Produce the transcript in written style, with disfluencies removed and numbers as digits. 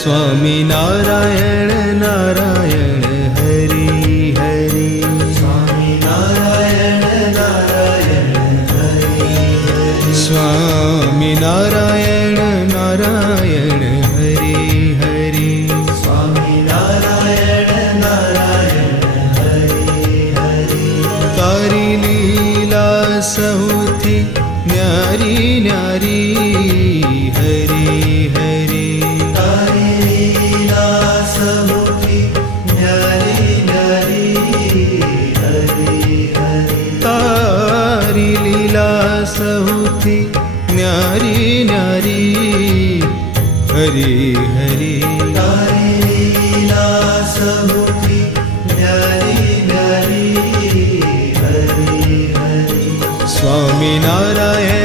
स्वामी नारायण नारायण हरि हरि। स्वामी नारायण नारायण हरि हरि। स्वामी नारायण नारायण हरि हरि। स्वामी नारायण नारायण हरि हरि। तारी लीला सौथी न्यारी न्यारी हरि हरि। तारी लीला सौथी न्यारी न्यारी हरि हरि। तारी लीला सौथी न्यारी न्यारी हरि हरि। तारी लीला सौथी न्यारी न्यारी हरि हरि। स्वामी नारायण